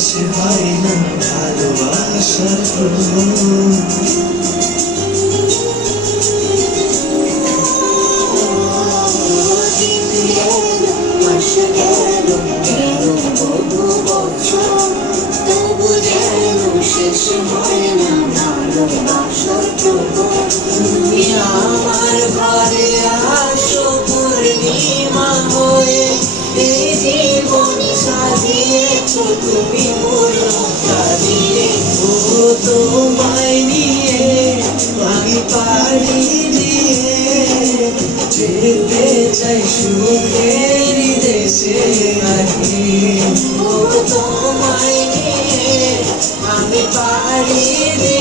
শেষে হয় না ভালোবাসার প্রমাণ। শেষ হয় না ভালোবাসার প্রমাণ। তুমি আমার ঘরে আসো পূর্ণিমা হয়ে, এই জীবন সাজিয়েছ তুমি পূর্ণতা দিয়ে। ও তোমায় নিয়ে আমি পাড়ি দিয়ে যেতে চাই সুখের দেশে নাকি। ও তোমায় নিয়ে আমি পাড়ি দিয়ে